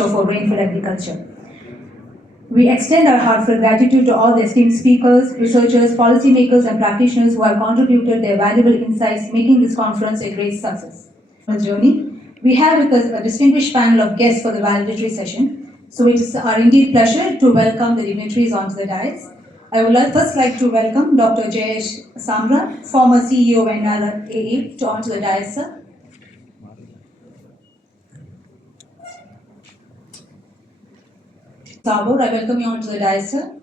future for rainfall agriculture. We extend our heartfelt gratitude to all the esteemed speakers, researchers, policymakers, and practitioners who have contributed their valuable insights, making this conference a great success. On the journey, we have with us a distinguished panel of guests for the validatory session. So it is our indeed pleasure to welcome the dignitaries onto the dais. I would first like to welcome Dr. Jayesh Samra, former CEO of NRAA, to onto the dais, sir. Sabur, I welcome you onto the dais, sir.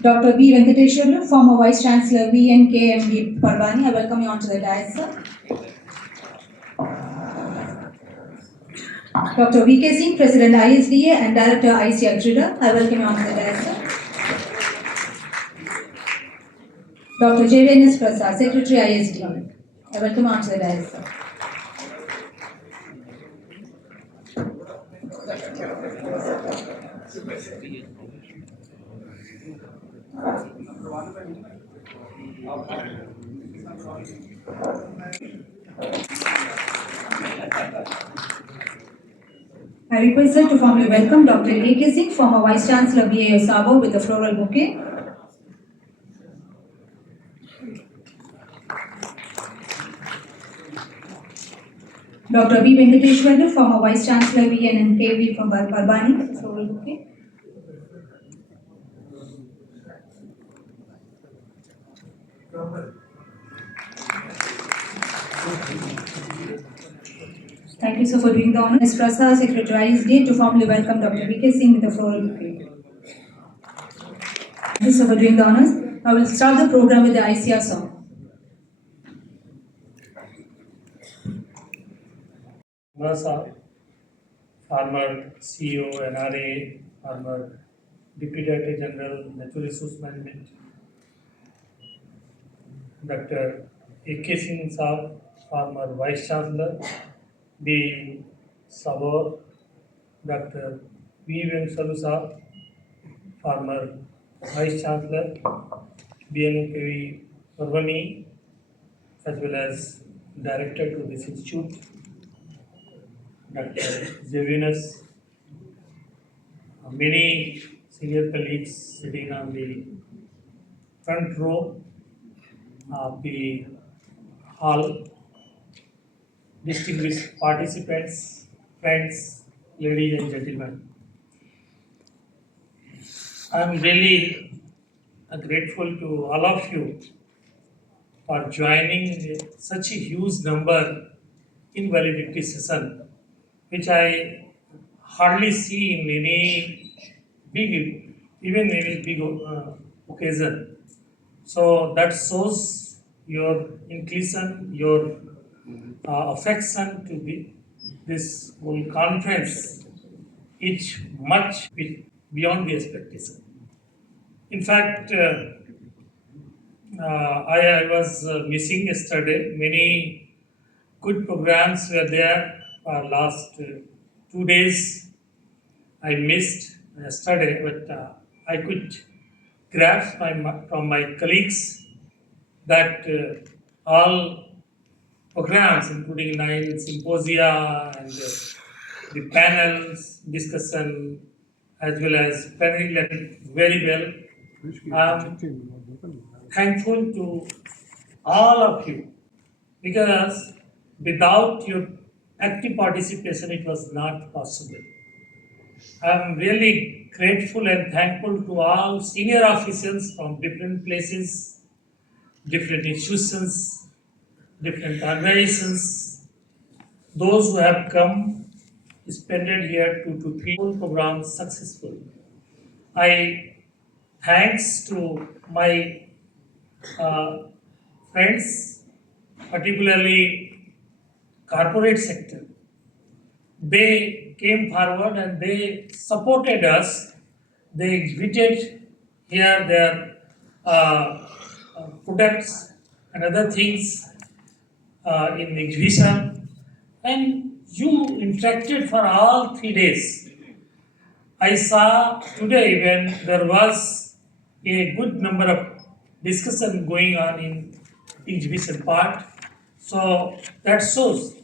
Dr. B. Venkateshwarlu, former Vice Chancellor VNKMD Parvani, I welcome you onto the dais, sir. Dr. V.K. Singh, President ISDA and Director ICAR-CRIDA, I welcome you onto the dais, sir. Dr. J. Venus Prasad, Secretary ISDA, I welcome you onto the dais, sir. I request sir to formally welcome Dr. A.K. Singh, former Vice Chancellor BAO Sabur, with a floral bouquet. Dr. B. Venkateshwarlu, former Vice Chancellor VNKV from Parvani, with a floral bouquet. Thank you, sir, for doing the honor. Ms. Prasad, Secretary ISDA, to formally welcome Dr. V.K. Singh with a floral bouquet. Thank you, sir, for doing the honors. I will start the program with the ICR song. Sir, former CEO NRA, former Deputy Director General Natural Resource Management, Dr. A.K. Singh Sir, former Vice Chancellor, B. Sabor, Dr. V. Venkateshwarlu Sir, former Vice Chancellor, BNKV Parvani, as well as Director to this institute, Dr. J. Venus, many senior colleagues sitting on the front row of the hall, distinguished participants, friends, ladies and gentlemen. I am really grateful to all of you for joining such a huge number in validictory session, which I hardly see in any big, even any big occasion. So that shows your inclination, your affection to this whole conference, is much beyond the expectation. In fact, I was missing yesterday. Many good programs were there for last 2 days. I missed yesterday, but I could grasp from my colleagues that all programs, including 9 symposia and the panels, discussion, as well as plenary went very well. I'm thankful to all of you, because without your active participation, it was not possible. I'm really grateful and thankful to all senior officials from different places, different institutions, different organizations, those who have come, spent here 2 to 3 programs successful. I thanks to my friends, particularly corporate sector. They came forward and they supported us. They exhibited here their products and other things in the exhibition, and you interacted for all 3 days. I saw today when there was a good number of discussion going on in exhibition part, So that shows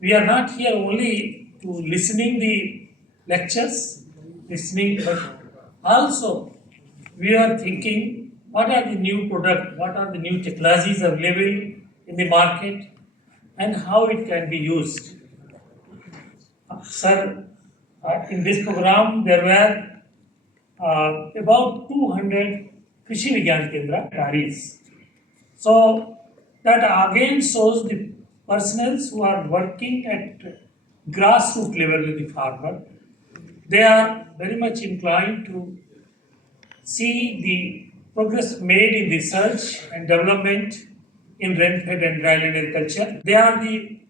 we are not here only to listening the lectures, listening, but also we are thinking what are the new product, what are the new technologies available in the market, and how it can be used. Sir, in this program there were about 200 Krishi Vigyan Kendra Taris. So that again shows the personnels who are working at grassroots level with the farmer. They are very much inclined to see the progress made in research and development in rain-fed and dryland agriculture. They are the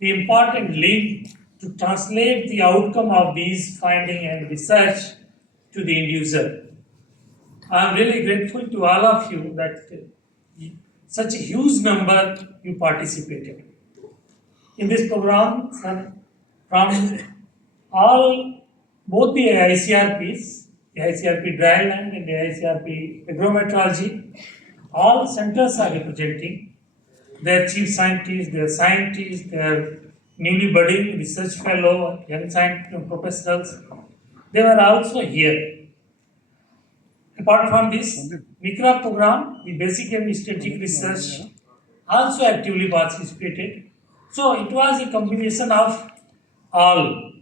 important link to translate the outcome of these finding and research to the end user. I am really grateful to all of you that such a huge number you participated. In this program, sir, from all, both the ICRPs, the ICRP Dryland and the ICRP Agrometeorology, all centers are representing their chief scientists, their newly budding research fellow, young scientific professionals. They were also here. Apart from this, MICRA program, the basic and strategic research, also actively participated. So it was a combination of all,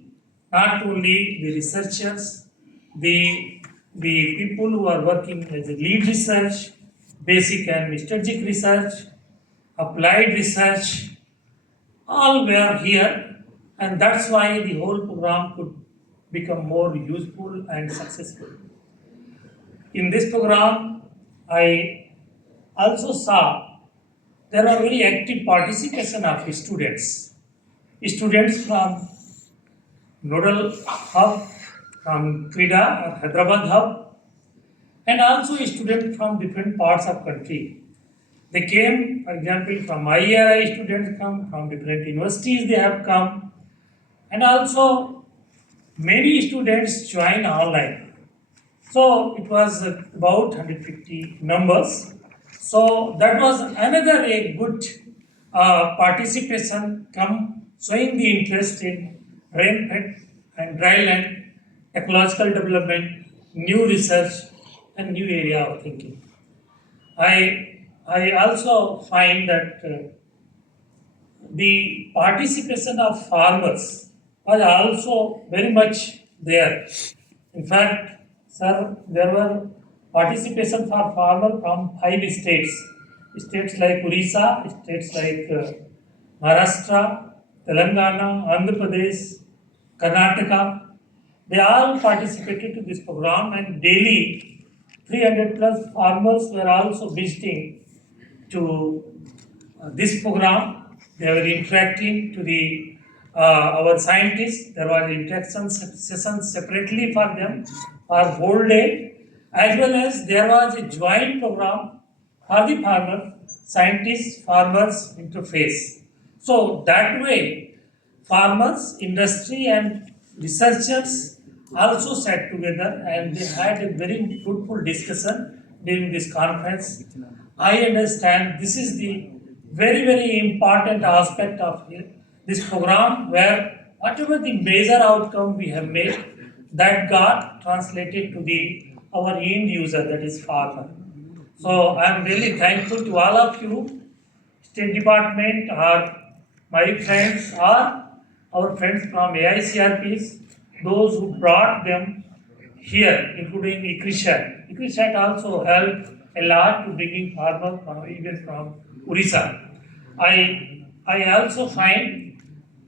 not only the researchers, the people who are working as a lead research, basic and strategic research, applied research, all were here, and that's why the whole program could become more useful and successful. In this program, I also saw there are very active participation of students. Students from Nodal Hub, from CRIDA or Hyderabad Hub, and also students from different parts of country. They came, for example, from IRI students come, from different universities they have come, and also many students join online. So it was about 150 numbers. So that was another a good participation come showing the interest in rain-fed and dryland, ecological development, new research, and new area of thinking. I also find that the participation of farmers was also very much there. In fact, sir, there were participation for farmers from 5 states. States like Orissa, states like Maharashtra, Telangana, Andhra Pradesh, Karnataka. They all participated to this program, and daily 300 plus farmers were also visiting to this program. They were interacting to the our scientists. There was interaction sessions separately for them for whole day, as well as there was a joint program for the farmer, scientists, farmers interface. So that way, farmers, industry, and researchers also sat together and they had a very fruitful discussion during this conference. I understand this is the very important aspect of this program where whatever the major outcome we have made that got translated to the our end user, that is farmer. So I am really thankful to all of you, State Department or my friends or our friends from AICRPs, those who brought them here, including ICAR-CRIDA. ICAR-CRIDA also helped a lot to bringing farmers from, even from Orissa. I also find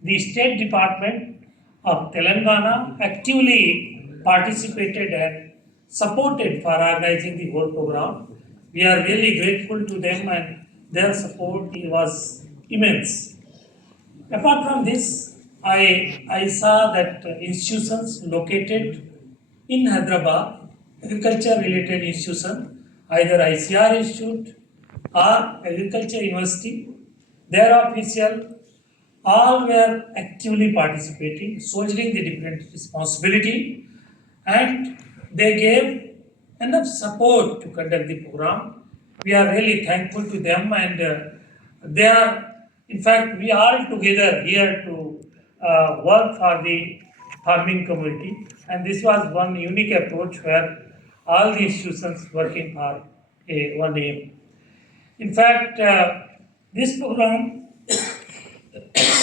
the State Department of Telangana actively participated and supported for organizing the whole program. We are really grateful to them and their support was immense. Apart from this, I saw that institutions located in Hyderabad, agriculture related institution, either ICR Institute or Agriculture University, their official, all were actively participating, shouldering the different responsibility, and they gave enough support to conduct the program. We are really thankful to them, and they are In fact, we are together here to work for the farming community, and this was one unique approach where all the institutions working for one aim. In fact, this program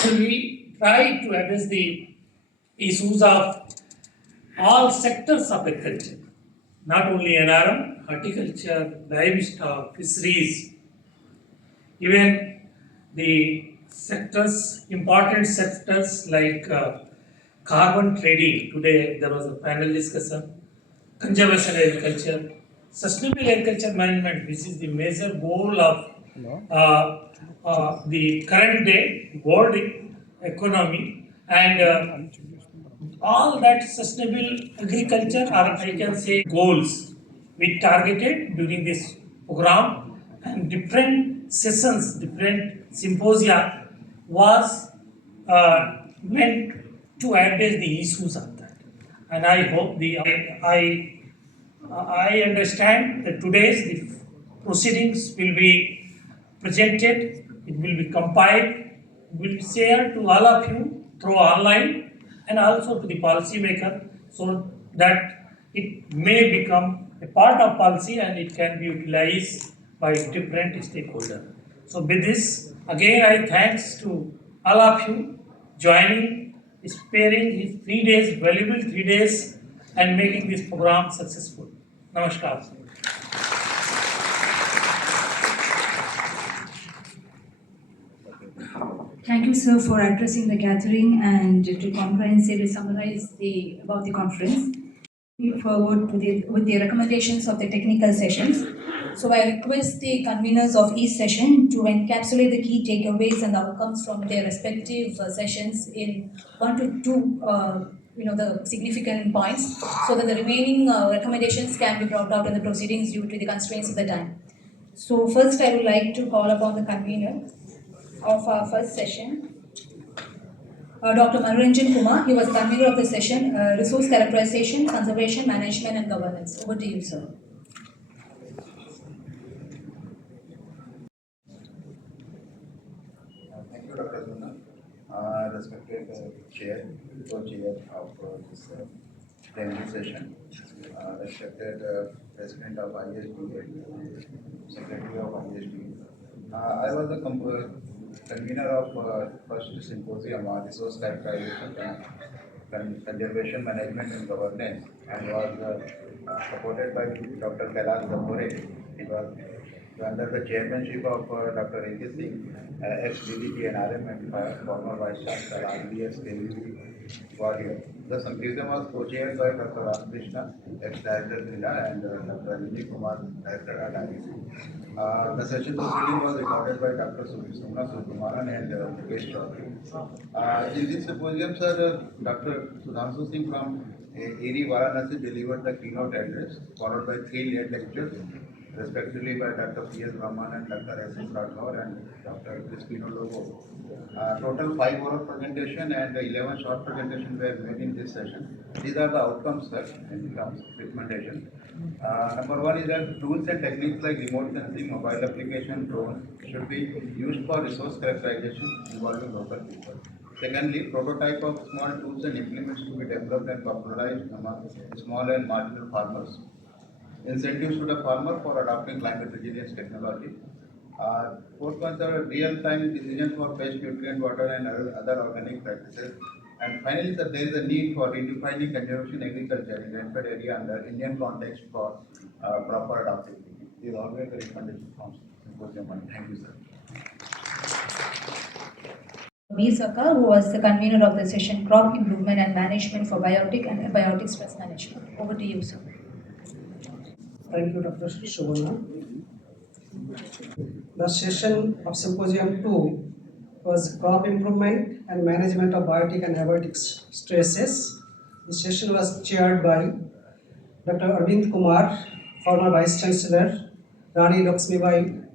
we try to address the issues of all sectors of agriculture, not only NRM, horticulture, livestock, fisheries, even the sectors, important sectors like carbon trading. Today there was a panel discussion, conservation agriculture, sustainable agriculture management, which is the major goal of the current day world economy, and all that sustainable agriculture, or I can say goals, we targeted during this program, and different sessions, different symposia was meant to address the issues of that. And I hope I understand that today's the proceedings will be presented, it will be compiled, will be shared to all of you through online and also to the policymaker, so that it may become a part of policy and it can be utilized by different stakeholders. So with this, again I thanks to all of you joining, sparing his 3 days, valuable 3 days, and making this program successful. Namaskar. Thank you, sir, for addressing the gathering and to comprehensively summarize about the conference. Move forward with the recommendations of the technical sessions. So I request the conveners of each session to encapsulate the key takeaways and outcomes from their respective sessions in 1 to 2 the significant points, so that the remaining recommendations can be brought out in the proceedings due to the constraints of the time. So first I would like to call upon the convener of our first session, Dr. Manoranjan Kumar. He was convener of the session, Resource Characterization, Conservation, Management and Governance. Over to you, sir. Thank you, Dr. Zuna. Respected chair, co-chair of this plenary session, respected president of ISDA, secretary of ISDA. I was the convener of first symposium on resource characterization and conservation management and governance, and was supported by Dr. Kailash Gambore. It was under the chairmanship of Dr. A.K. Singh, ex-DDG NRM and former Vice Chancellor RBS KVP Warrior. The symposium was co-chaired by Dr. Ramakrishna, ex-Director CRIDA, and Dr. Vijay Kumar, Director at ICAR. The session proceeding was recorded by Dr. Sumna Sukumaran and Mukesh Chaudhary. In this symposium, sir, Dr. Sudhanshu Singh from AD Varanasi delivered the keynote address, followed by 3 late lectures, respectively by Dr. P.S. Brahman and Dr. S.S. Rathore and Dr. Crispino Lobo. Total 5 oral presentation and 11 short presentations were made in this session. These are the outcomes, sir, in terms of recommendation. Number 1 is that tools and techniques like remote sensing, mobile application, drone should be used for resource characterization involving local people. Secondly, prototype of small tools and implements to be developed and popularized among small and marginal farmers. Incentives to the farmer for adopting climate resilience technology. Fourth one, sir, real-time decisions for pest, nutrient, water, and other organic practices. And finally, sir, there is a need for redefining conservation agriculture in the Hyd'bad area under Indian context for proper adaptability. These are always the recommendations from Symposium 1. Thank you, sir. B. Saka, who was the convener of the session, Crop Improvement and Management for Biotic and Abiotic Stress Management. Over to you, sir. Thank you, Dr. Shobana. The session of Symposium 2 was Crop Improvement and Management of Biotic and Abiotic Stresses. The session was chaired by Dr. Arvind Kumar, former Vice Chancellor, Rani Lakshmibai,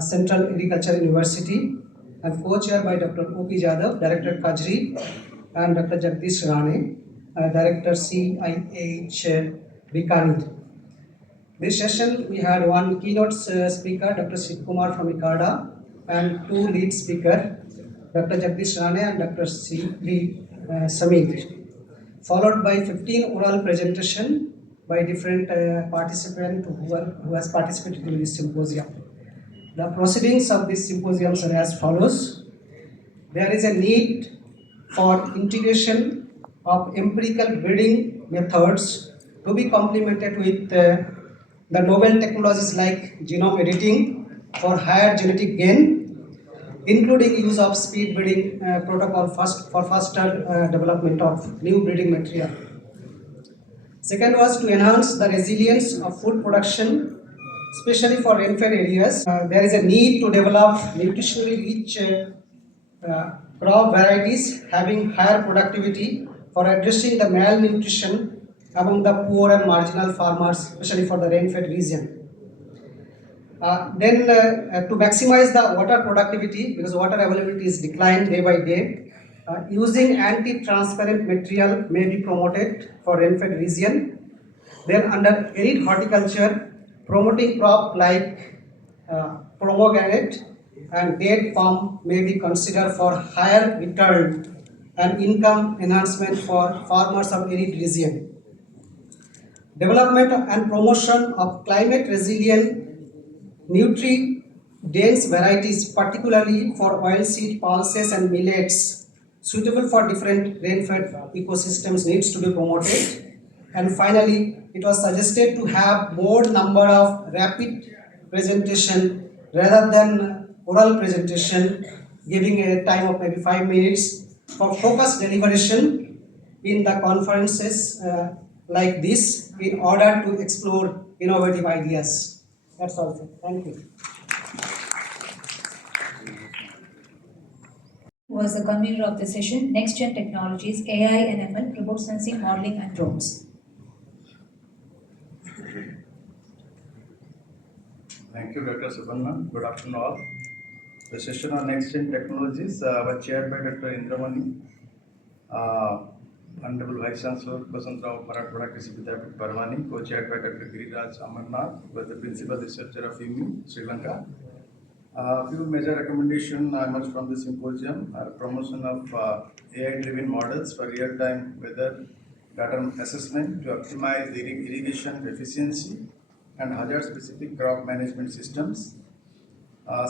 Central Agriculture University, and co-chaired by Dr. O.P. Jadhav, Director Kajri, and Dr. Jagdish Rane, Director CIH Bikaner. This session we had one keynote speaker, Dr. Shiv Kumar from ICAR-CRIDA, and two lead speaker, Dr. Jagdish Rane and Dr. Singh, followed by 15 oral presentation by different participants who has participated in this symposium. The proceedings of this symposium are as follows. There is a need for integration of empirical breeding methods to be complemented with the novel technologies like genome editing for higher genetic gain, including use of speed breeding protocol for faster development of new breeding material. Second was to enhance the resilience of food production, especially for rain-fed areas. There is a need to develop nutritionally rich crop varieties having higher productivity for addressing the malnutrition among the poor and marginal farmers, especially for the rain-fed region. Then to maximize the water productivity, because water availability is declined day by day, using anti-transparent material may be promoted for rain-fed region. Then under arid horticulture, promoting crop like pomegranate and date palm may be considered for higher return and income enhancement for farmers of arid region. Development and promotion of climate resilient nutri-dense varieties, particularly for oilseed, pulses and millets, suitable for different rain-fed ecosystems needs to be promoted. And finally, it was suggested to have more number of rapid presentation rather than oral presentation, giving a time of maybe 5 minutes for focused deliberation in the conferences like this in order to explore innovative ideas. That's all, sir. Thank you. Was the convener of the session, Next Gen Technologies, AI and ML, Remote Sensing, Modeling and Drones. Thank you, Dr. Subanna. Good afternoon, all. The session on Next Gen Technologies was chaired by Dr. Indramani, Honorable Vice Chancellor Vasantrao Marathwada Krishi Vidyapith Barwani, co-chaired by Dr. Giriraj Amarnath, who was the Principal Researcher of IMI, Sri Lanka. Few major recommendations emerged from the symposium are promotion of AI-driven models for real-time weather data assessment to optimize irrigation efficiency and hazard-specific crop management systems.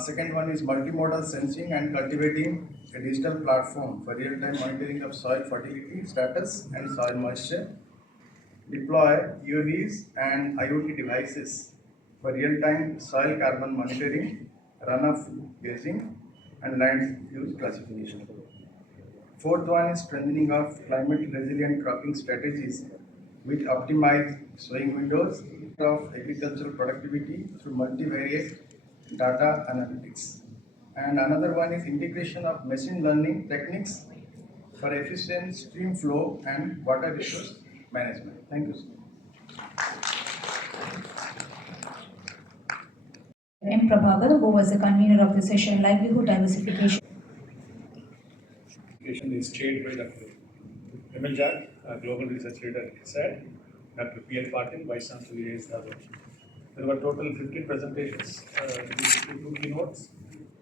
Second one is multimodal sensing and cultivating a digital platform for real-time monitoring of soil fertility status and soil moisture. Deploy UAVs and IoT devices for real-time soil carbon monitoring, runoff gazing, and land use classification. Fourth one is strengthening of climate-resilient cropping strategies which optimize sowing windows of agricultural productivity through multivariate data analytics. And another one is integration of machine learning techniques for efficient stream flow and water resource management. Thank you, sir. M. Prabhakar, who was the convener of the session, Livelihood Diversification. Is chaired by Dr. M.L. Jack, Global Research Leader at ICAR, Dr. P.L. Patil, Vice Chancellor Hyd'bad. There were total 15 presentations, 2 keynotes,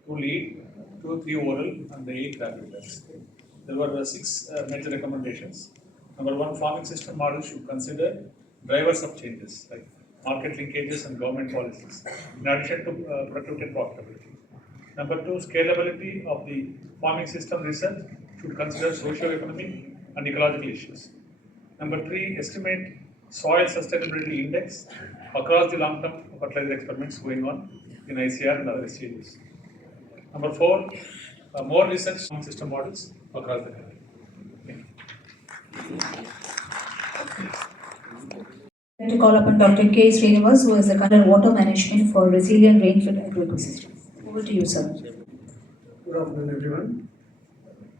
2 lead, 3 oral, and the 8 rapid tests. There were 6 major recommendations. Number 1, farming system model should consider drivers of changes like market linkages and government policies, in addition to productivity and profitability. Number 2, scalability of the farming system research should consider socio-economic and ecological issues. Number 3, estimate soil sustainability index across the long-term fertilizer experiments going on in ICAR and other SCAs. Number 4, more research on system models across the country. I'd like to call upon Dr. K. Srinivas, who is the convener Water Management for Resilient Rain-fed Agroecosystems. Over to you, sir. Good afternoon, everyone.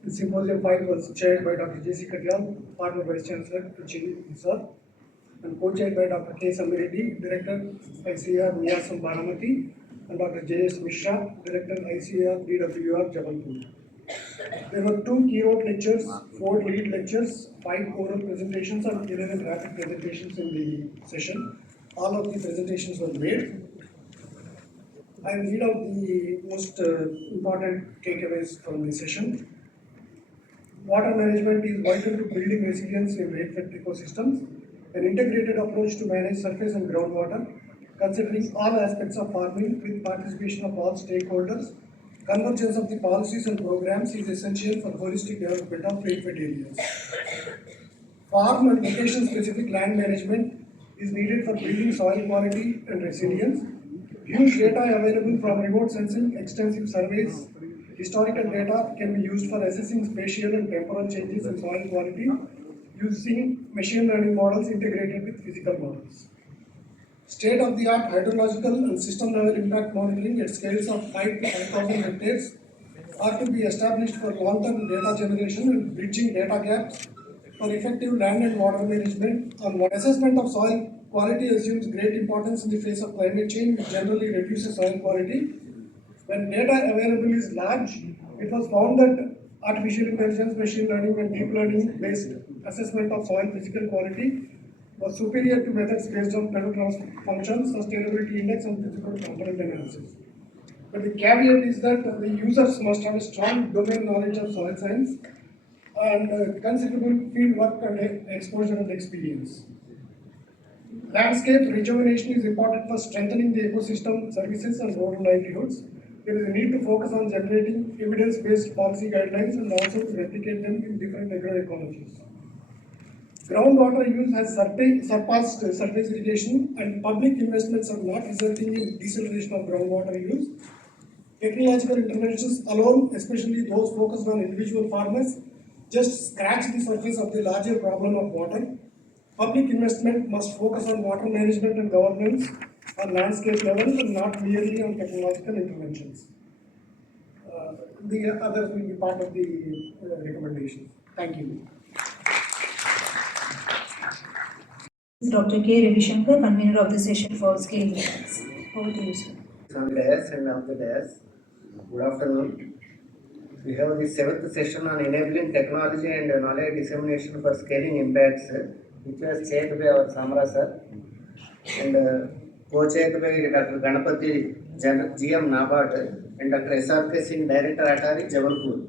The symposium 5 was chaired by Dr. J.C. Katyal, former Vice Chancellor to Chile, and co-chaired by Dr. K. Samirreddy, Director ICAR Niyasam Baramati, and Dr. J.S. Mishra, Director ICAR DWR Jabalpur. There were 2 keynote lectures, 4 lead lectures, 5 oral presentations, and 11 rapid presentations in the session. All of the presentations were made. I will read out the most important takeaways from the session. Water management is vital to building resilience in rainfed ecosystems. An integrated approach to manage surface and groundwater, considering all aspects of farming with participation of all stakeholders. Convergence of the policies and programs is essential for holistic development of rainfed areas. Farm and location-specific land management is needed for building soil quality and resilience. Huge data available from remote sensing, extensive surveys, historical data can be used for assessing spatial and temporal changes in soil quality using machine learning models integrated with physical models. State-of-the-art hydrological and system-level impact monitoring at scales of 5 to 5,000 hectares are to be established for long-term data generation and bridging data gaps for effective land and water management. Assessment of soil quality assumes great importance in the face of climate change, which generally reduces soil quality. When data available is large, it was found that artificial intelligence, machine learning, and deep learning based assessment of soil physical quality was superior to methods based on penetrance functions, sustainability index, and physical component analysis. But the caveat is that the users must have a strong domain knowledge of soil science and considerable field work and exposure and experience. Landscape rejuvenation is important for strengthening the ecosystem services and rural livelihoods. There is a need to focus on generating evidence-based policy guidelines and also to replicate them in different agroecologies. Groundwater use has surpassed surface irrigation, and public investments are not resulting in deceleration of groundwater use. Technological interventions alone, especially those focused on individual farmers, just scratch the surface of the larger problem of water. Public investment must focus on water management and governance on landscape level and not merely on technological interventions. The others will be part of the recommendations. Thank you. Dr. K. Ravi Shankar, convener of the session for scaling impacts. Over to you, sir. On the dais and off the dais. Good afternoon. We have the 7th session on enabling technology and knowledge dissemination for scaling impacts, which was chaired by our Samra sir and co-chaired by Dr. Ganapati GM Nabat and Dr. SRK Singh, Director Atari, Jabalpur.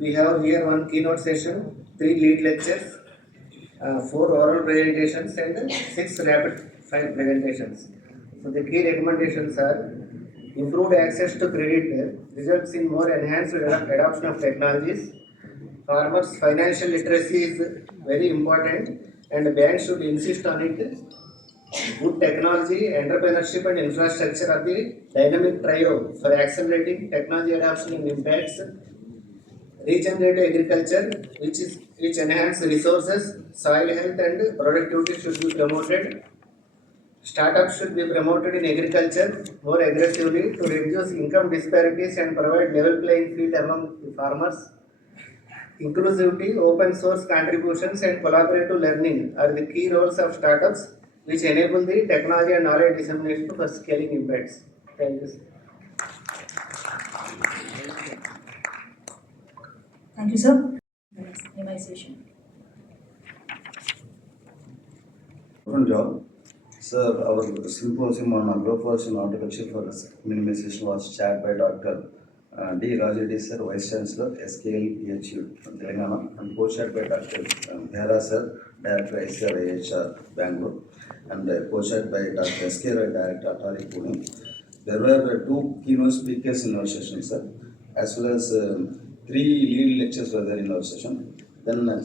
We have here one keynote session, 3 lead lectures, 4 oral presentations and 6 rapid fire presentations. So the key recommendations are: improved access to credit results in more enhanced adoption of technologies. Farmers' financial literacy is very important and banks should insist on it. Good technology, entrepreneurship and infrastructure are the dynamic trio for accelerating technology adoption and impacts. Regenerative agriculture, which enhance resources, soil health and productivity should be promoted. Startups should be promoted in agriculture more aggressively to reduce income disparities and provide level playing field among the farmers. Inclusivity, open source contributions and collaborative learning are the key roles of startups which enable the technology and knowledge dissemination for scaling impacts. Thank you. Thank you, sir. Minimization. Job. Sir, our symposium on agroforestry and horticulture for minimization was chaired by Dr. D. Rajeddy sir, Vice Chancellor, SKL EHU, Telangana, and co-chaired by Dr. Hera sir, Director ICAR-CRIDA, Bangalore, and co-chaired by Dr. S.K. Roy, Director Atari, Pune. There were 2 keynote speakers in our session, sir, as well as 3 lead lectures were there in our session. Then there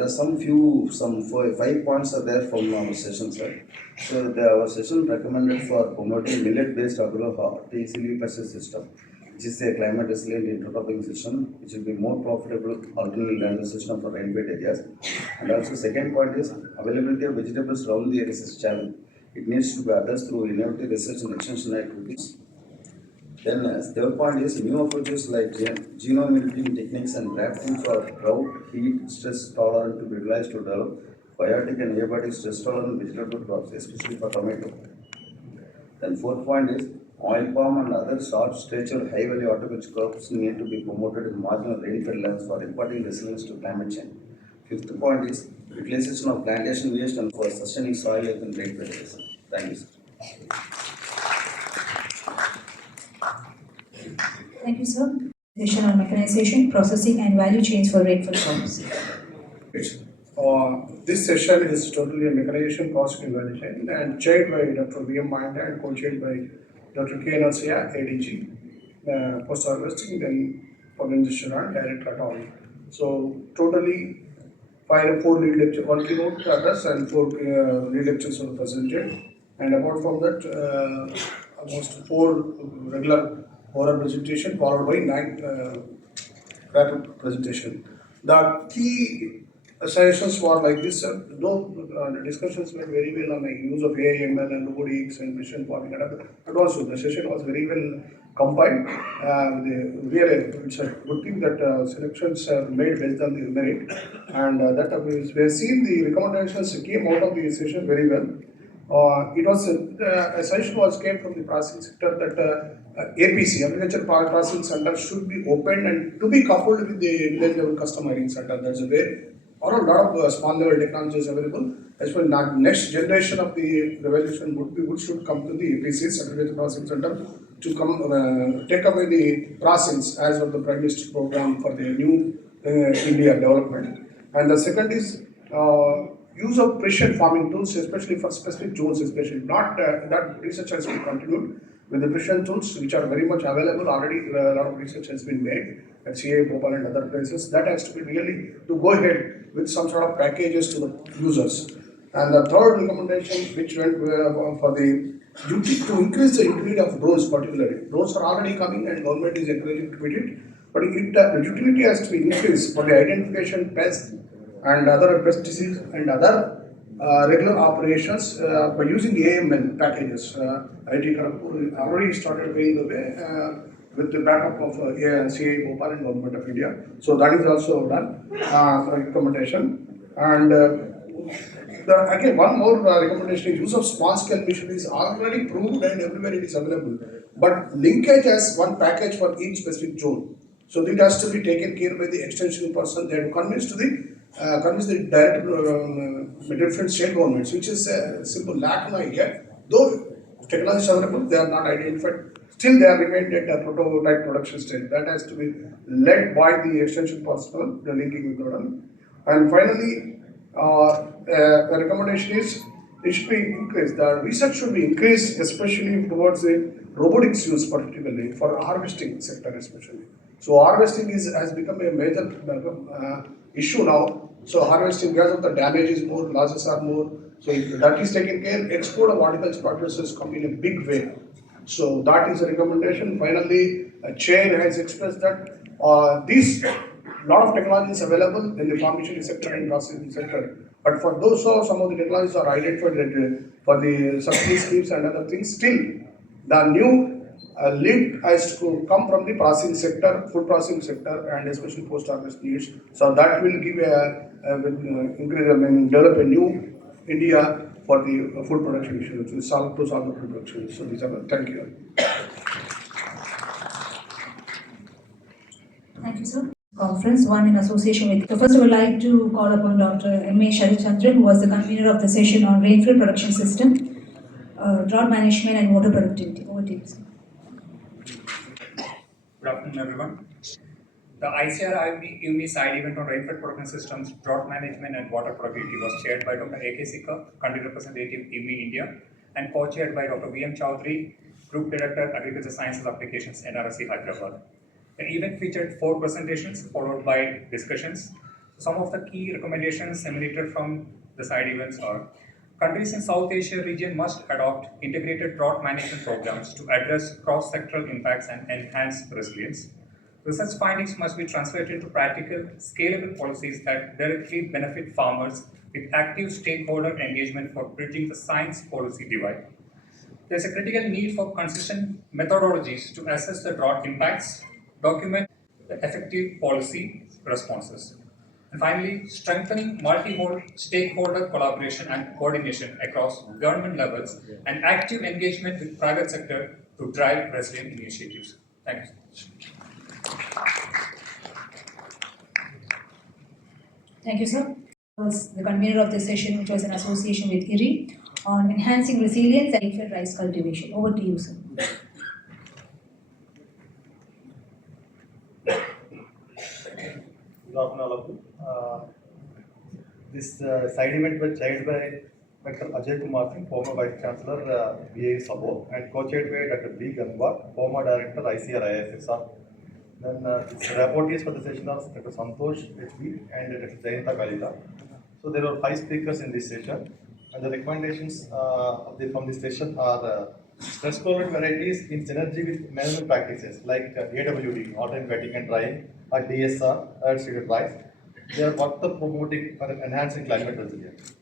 are some 5 points are there from our session, sir. So our session recommended for promoting millet-based agro-artificially pesticide system, which is a climate resilient intercropping system, which will be more profitable alternative land system for rainfed areas. And also second point is availability of vegetables around the areas is challenge. It needs to be addressed through innovative research and extension activities. Then third point is new approaches like genome editing techniques and grafting for drought, heat, stress tolerant to be utilized to develop biotic and abiotic stress tolerant vegetable crops, especially for tomato. Then fourth point is oil palm and other short stature high value horticulture crops need to be promoted in marginal rainfed lands for imparting resilience to climate change. Fifth point is utilization of plantation waste and for sustaining soil health and rainfed areas. Thank you, sir. Session on mechanization, processing, and value chains for rainfall crops. This session is totally a mechanization cost evaluation and chaired by Dr. V. M. Mahindra and co-chaired by Dr. K. Nalsiya, ADG, post harvesting, then organization and director at all. So totally four lead lecture, one keynote address and four lead lectures were presented. And apart from that, almost four regular oral presentation followed by 9 rapid presentation. The key suggestions were like this, though the discussions went very well on the use of AI, ML and robotics and machine learning and other advanced. The session was very well combined. Really, it's a good thing that selections are made based on the merit, and that we have seen the recommendations came out of the session very well. It was a suggestion came from the processing sector that APC, Agriculture Processing Center, should be opened and to be coupled with the village level customizing center. That's a way, or a lot of small level technologies available. As well, next generation of the revolution should come to the APCs, Agriculture Processing Center, to come take away the processings as of the Prime Minister program for the new India development. And the second is use of precision farming tools, especially for specific zones, especially not that research has been continued with the precision tools which are very much available already. A lot of research has been made at CA, Bhopal and other places. That has to be really to go ahead with some sort of packages to the users. And the third recommendation which went for the duty to increase the utility of drones particularly. Drones are already coming and government is encouraging to put it, but the utility has to be increased for the identification, pest and other pest disease and other regular operations by using AML packages. IIT Kharagpur already started paying the way with the backup of CA, Bhopal and Government of India. So that is also done recommendation. And again, one more recommendation is use of small scale machinery is already proved and everywhere it is available. But linkage as one package for each specific zone. So it has to be taken care by the extension person. They have convince the direct different state governments, which is a simple lack of idea. Though technology is available, they are not identified. Still, they are remained at a prototype production stage. That has to be led by the extension personnel, the linking with the. And finally, the recommendation is it should be increased. The research should be increased, especially towards the robotics use, particularly for harvesting sector, especially. So harvesting has become a major issue now. So harvesting, because of the damage is more, losses are more. So if that is taken care, export of horticulture producers come in a big way. So that is a recommendation. Finally, a chair has expressed that these lot of technologies available in the pharmaceutical sector and processing sector. But for those some of the technologies are identified that for the subsidy schemes and other things, still the new lead has to come from the processing sector, food processing sector, and especially post-harvest needs. So that will give develop a new India for the food production issues, to solve the food production. So these are thank you. Thank you, sir. Conference, one in association with. So first, I would like to call upon Dr. M. A. Sharichandran, who was the convener of the session on rainfall production system, drought management, and water productivity. Over to you, sir. Good afternoon, everyone. The ICAR-CRIDA side event on rainfall production systems, drought management, and water productivity was chaired by Dr. A.K. Sikka, country representative IMI India, and co-chaired by Dr. V. M. Chaudhary, Group Director, Agriculture Sciences Applications, NRSC, Hyderabad. The event featured 4 presentations followed by discussions. Some of the key recommendations emanated from the side events are: countries in South Asia region must adopt integrated drought management programs to address cross-sectoral impacts and enhance resilience. Research findings must be translated into practical, scalable policies that directly benefit farmers with active stakeholder engagement for bridging the science-policy divide. There is a critical need for consistent methodologies to assess the drought impacts, document the effective policy responses. And finally, strengthening multi-stakeholder collaboration and coordination across government levels and active engagement with private sector to drive resilient initiatives. Thank you. Thank you, sir. Was the convener of the session, which was in association with IRI, on enhancing resilience and infant rice cultivation. Over to you, sir. Good afternoon, all of you. This side event was chaired by Dr. Ajay Kumar Singh, former Vice Chancellor, BA Sabo, and co-chaired by Dr. B. Gangwar, former Director, ICAR-CRIDA. Then the rapporteurs for the session are Dr. Santosh HB and Dr. Jayanta Kalita. So there were 5 speakers in this session, and the recommendations from this session are stress tolerant varieties in synergy with management practices like AWD, alternate wetting and drying, or DSR, seeded rice. They are worth of promoting for enhancing climate resilience.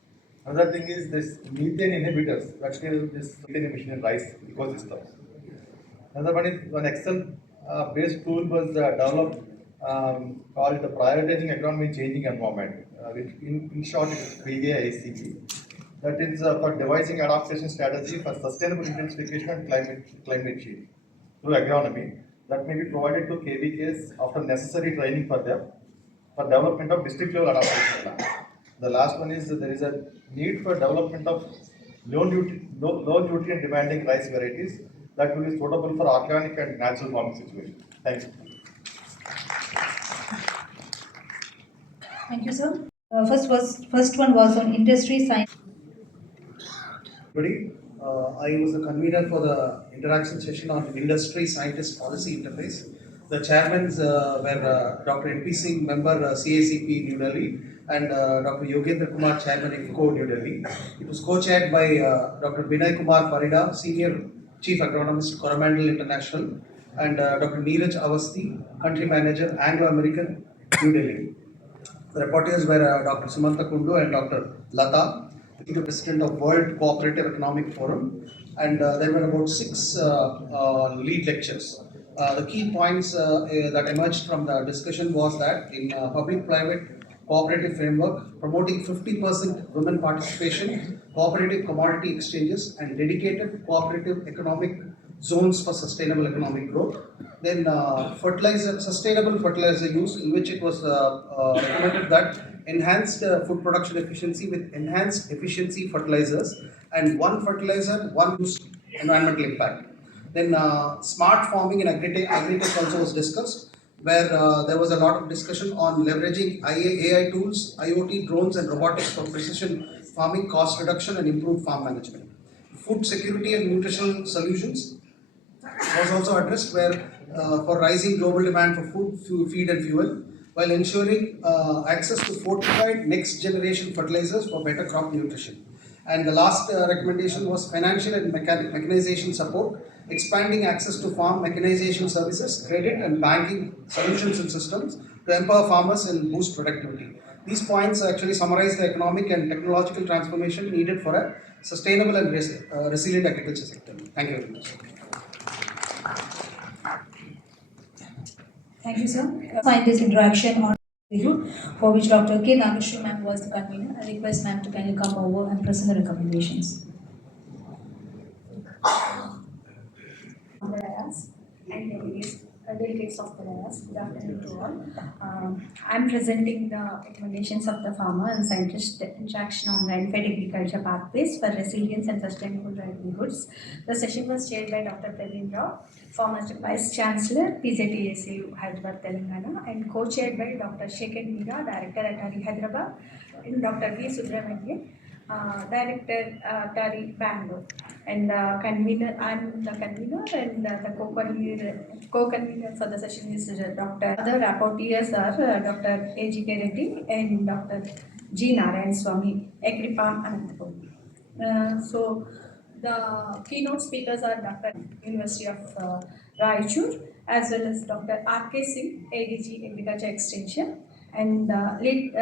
Another thing is this methane inhibitors that kill this methane emission in rice ecosystems. Another one is one Excel based tool was developed called the Prioritizing Economy in Changing Environment, which in short is PAICE. That is for devising adaptation strategy for sustainable intensification and climate change through agronomy that may be provided to KVKs after necessary training for them for development of district level adaptation plans. The last one is there is a need for development of low nutrient demanding rice varieties that will be suitable for organic and natural farming situations. Thank you. Thank you, sir. First one was on industry science. Everybody, I was the convener for the interaction session on industry scientist policy interface. The chairmans were Dr. N.P. Singh, member CACP New Delhi, and Dr. Yogendra Kumar, chairman IFCO New Delhi. It was co-chaired by Dr. Vinay Kumar Farida, senior chief agronomist, Coromandel International, and Dr. Neeraj Avasti, country manager, Anglo-American, New Delhi. The reporters were Dr. Sumanta Kundu and Dr. Lata, the president of World Cooperative Economic Forum, and there were about 6 lead lectures. The key points that emerged from the discussion was that in public-private cooperative framework, promoting 50% women participation, cooperative commodity exchanges, and dedicated cooperative economic zones for sustainable economic growth. Then sustainable fertilizer use, in which it was recommended that enhanced food production efficiency with enhanced efficiency fertilizers, and one fertilizer, one use environmental impact. Then smart farming and agri-tech also was discussed, where there was a lot of discussion on leveraging AI tools, IoT, drones and robotics for precision farming, cost reduction and improved farm management. Food security and nutritional solutions was also addressed, where for rising global demand for food, feed and fuel, while ensuring access to fortified next generation fertilizers for better crop nutrition. And the last recommendation was financial and mechanization support, expanding access to farm mechanization services, credit and banking solutions and systems to empower farmers and boost productivity. These points actually summarize the economic and technological transformation needed for a sustainable and resilient agriculture sector. Thank you very much. Thank you, sir. Scientist interaction on livelihood, for which Dr. K. Nagashri ma'am was the convener. I request ma'am to kindly come over and present the recommendations. On the dais and delegates of the dais, good afternoon to all. I'm presenting the recommendations of the farmer and scientist interaction on rain-fed agriculture pathways for resilience and sustainable livelihoods. The session was chaired by Dr. Praveen Rao, former Vice Chancellor, PZTACU, Hyd'bad, Telangana, and co-chaired by Dr. Shekhar Meera, Director at TARI, Hyderabad, and Dr. V. Subramanian, Director TARI, Bangalore. And I'm the convener, and the co-convener for the session is Dr. Other rapporteurs are Dr. A.G.K. Reddy and Dr. G. Narayan Swami, Ekripam Anantapur. So the keynote speakers are Dr. University of Raichur, as well as Dr. R.K. Singh, ADG Agriculture Extension, and lead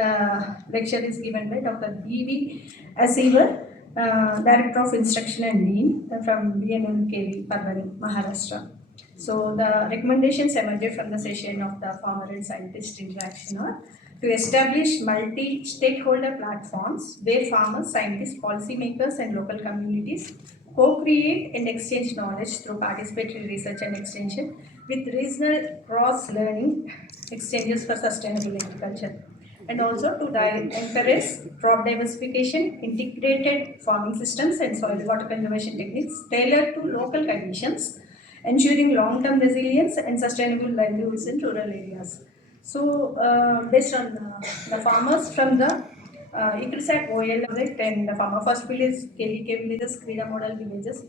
lecture is given by Dr. B.V. Asivar, Director of Instruction and Dean from BNNKV, Parbhani, Maharashtra. So the recommendations emerged from the session of the farmer and scientist interaction are to establish multi-stakeholder platforms where farmers, scientists, policymakers and local communities co-create and exchange knowledge through participatory research and extension with regional cross-learning exchanges for sustainable agriculture. And also to encourage crop diversification, integrated farming systems and soil water conservation techniques tailored to local conditions, ensuring long-term resilience and sustainable livelihoods in rural areas. So, based on the farmers from the ICAR-CRIDA OL project and the farmer first village, KVK villages, CRIDA model villages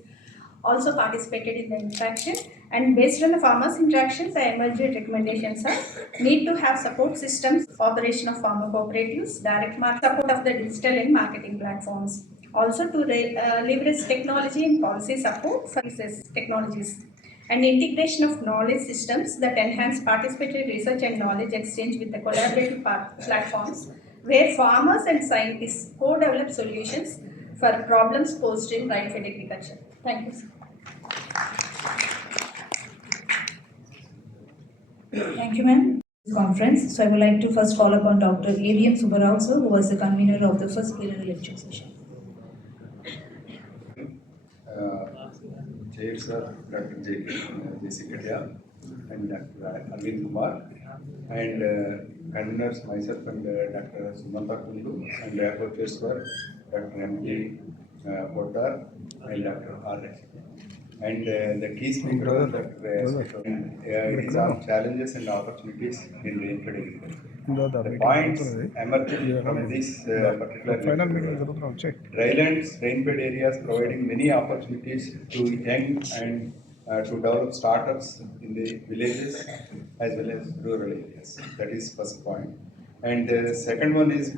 also participated in the interaction, and based on the farmers' interactions, the emerged recommendations are need to have support systems, operation of farmer cooperatives, direct market support of the digital and marketing platforms. Also to leverage technology and policy support for these technologies, and integration of knowledge systems that enhance participatory research and knowledge exchange with the collaborative platforms where farmers and scientists co-develop solutions for problems posed in rain-fed agriculture. Thank you, sir. Thank you, ma'am. Conference. So I would like to first call upon Dr. A.V.M. Subbarao, sir, who was the convener of the first plenary lecture session. Chairs are Dr. J.C. Katia and Dr. Arvind Kumar, and conveners myself and Dr. Sumanta Kundu, and co-chairs were Dr. M.T. Poddar and Dr. R. And the key speaker was Dr. It is on challenges and opportunities in rain-fed agriculture. The points emerging from this particular drylands, rain-fed areas providing many opportunities to young and to develop startups in the villages as well as rural areas. That is first point. And the second one is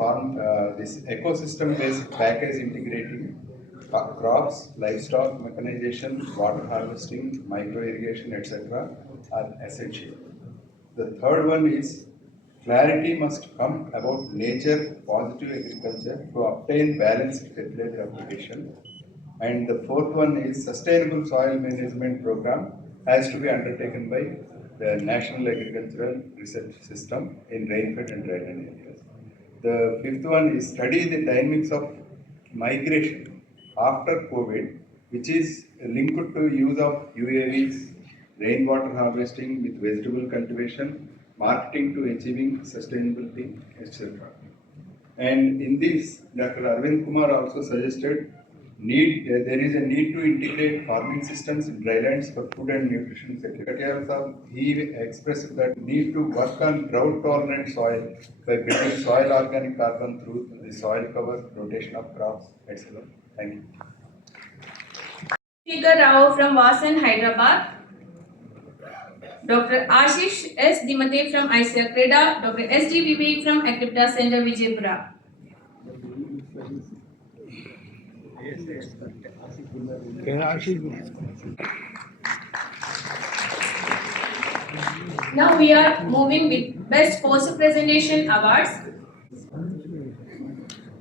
this ecosystem-based package integrating crops, livestock, mechanization, water harvesting, micro irrigation, etc. are essential. The third one is clarity must come about nature positive agriculture to obtain balanced fertilizer application. And the fourth one is sustainable soil management program has to be undertaken by the National Agricultural Research System in rain-fed and dryland areas. The fifth one is study the dynamics of migration after COVID, which is linked to use of UAVs, rainwater harvesting with vegetable cultivation, marketing to achieving sustainability, etc. And in this, Dr. Arvind Kumar also suggested there is a need to integrate farming systems in drylands for food and nutrition security. He expressed that need to work on drought tolerant soil by building soil organic carbon through the soil cover, rotation of crops, etc. Thank you. Speaker Rao from Vasan, Hyderabad. Dr. Ashish S. Dimate from ICAR-CRIDA. Dr. S. D. Vivek from Equipta Center, Vijaypura. Now we are moving with Best Poster Presentation Awards.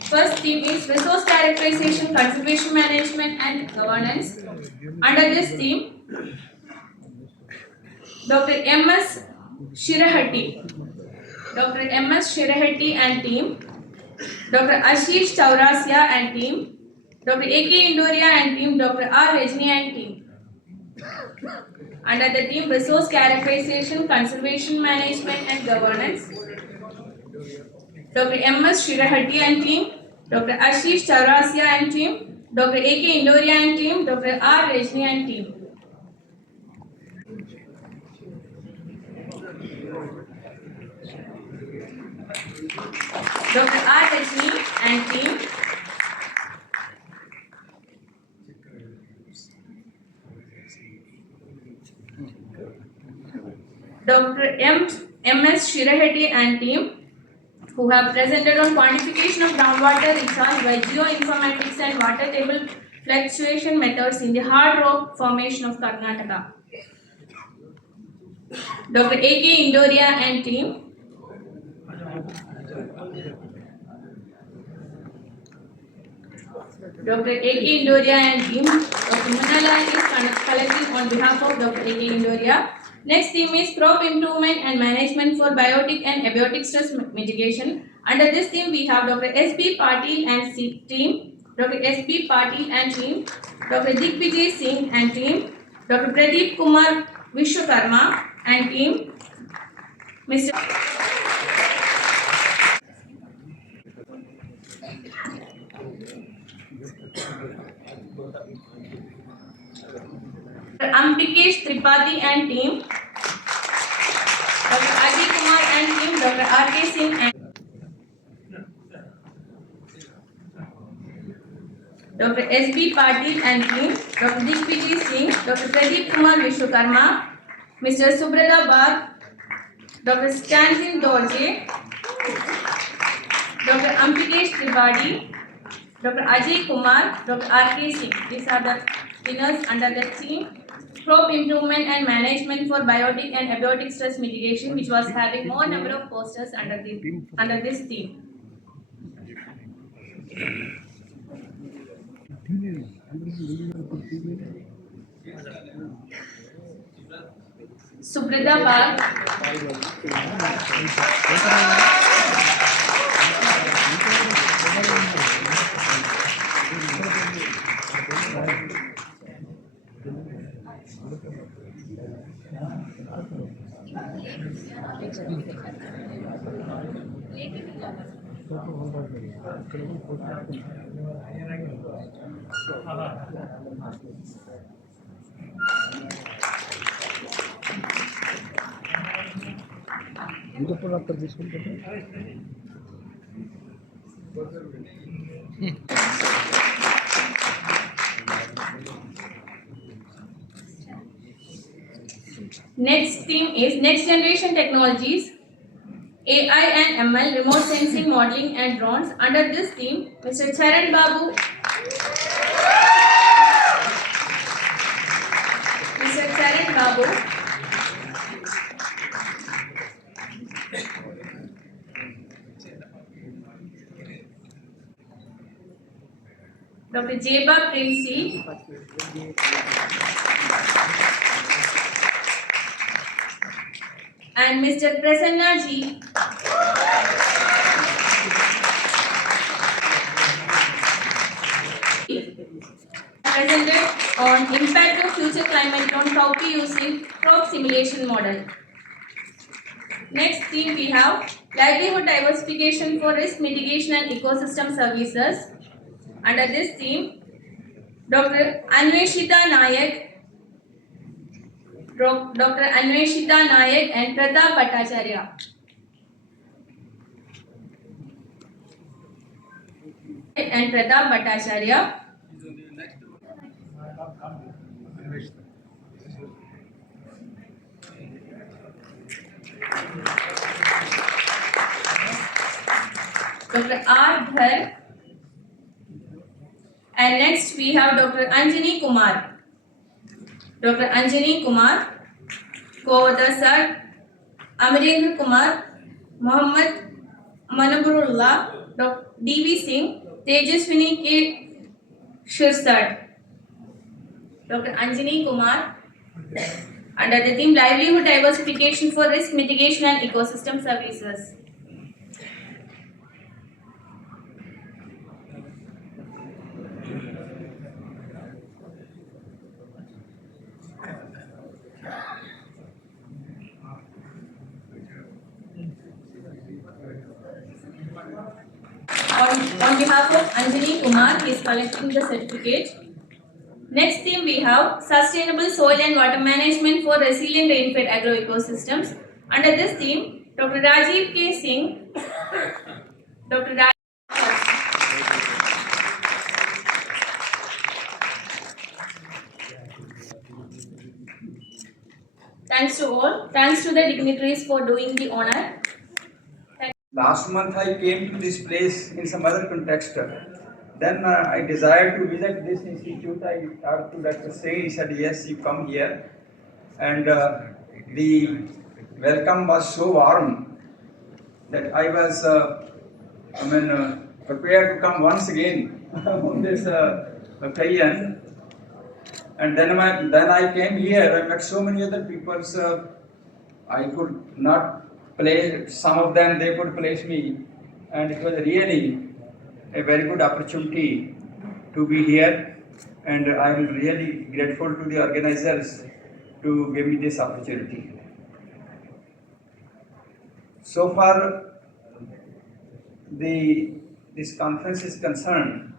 First theme is Resource Characterization, Conservation Management and Governance. Under this theme, Dr. M.S. Shirahatti. Dr. M.S. Shirahatti and team. Dr. Ashish Chaurasia and team. Dr. A.K. Indoria and team. Dr. R. Rajni and team. Under the theme Resource Characterization, Conservation Management and Governance, Dr. M.S. Shirahatti and team. Dr. Ashish Chaurasia and team. Dr. A.K. Indoria and team. Dr. R. Rajni and team. Dr. R. Rajni and team. Dr. M.S. Shirahatti and team, who have presented on quantification of groundwater recharge by geoinformatics and water table fluctuation methods in the hard rock formation of Karnataka. Dr. A.K. Indoria and team. Dr. A.K. Indoria and team. Dr. Munala is collecting on behalf of Dr. A.K. Indoria. Next theme is crop improvement and management for biotic and abiotic stress mitigation. Under this theme, we have Dr. S.B. Patil and team, Dr. S.B. Patil and team, Dr. Digvijay Singh and team, Dr. Pradeep Kumar Vishwakarma and team, Mr. Ambikesh Tripathi and team, Dr. Ajay Kumar and team, Dr. R.K. Singh and Dr. S.B. Patil and team, Dr. Dishvijay Singh, Dr. Pradeep Kumar Vishwakarma, Mr. Subrata Bagh, Dr. Stanton Dorje, Dr. Ampikesh Tripathi, Dr. Ajay Kumar, Dr. R.K. Singh. These are the winners under the theme Probe Improvement and Management for Biotic and Abiotic Stress Mitigation, which was having more number of posters under this theme. Subrata Bagh, next theme is Next Generation Technologies, AI and ML, Remote Sensing, Modeling and Drones. Under this theme, Mr. Charan Babu, Dr. Jeba Princy, and Mr. Prasanna Ji. Presented on impact of future climate on copy using crop simulation model. Next theme we have livelihood diversification for risk mitigation and ecosystem services. Under this theme, Dr. Anveshita Nayak, and Pratap Bhattacharya. Dr. R. Dhar, and next we have Dr. Anjani Kumar. Co-author Sir Amarendra Kumar, Muhammad Manaburullah, Dr. D.V. Singh, Tejaswini K. Shirsad. Dr. Anjani Kumar, under the theme Livelihood Diversification for Risk Mitigation and Ecosystem Services. On behalf of Anjani Kumar, he is collecting the certificate. Next theme we have Sustainable Soil and Water Management for Resilient Rainfed Agroecosystems. Under this theme, Dr. Rajiv K. Singh, Dr. Thanks to all. Thanks to the dignitaries for doing the honor. Last month I came to this place in some other context. Then I desired to visit this institute. I talked to Dr. Singh. He said, yes, you come here. And the welcome was so warm that I was prepared to come once again on this occasion. And then I came here. I met so many other people. I could not place some of them. They could place me, and it was really a very good opportunity to be here. And I am really grateful to the organizers to give me this opportunity. So far, this conference is concerned.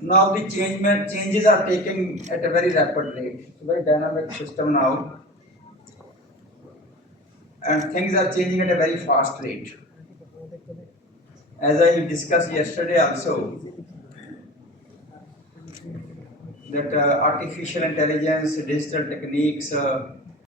Now the changes are taking at a very rapid rate. It's a very dynamic system now. and things are changing at a very fast rate. As I discussed yesterday also, that artificial intelligence, digital techniques,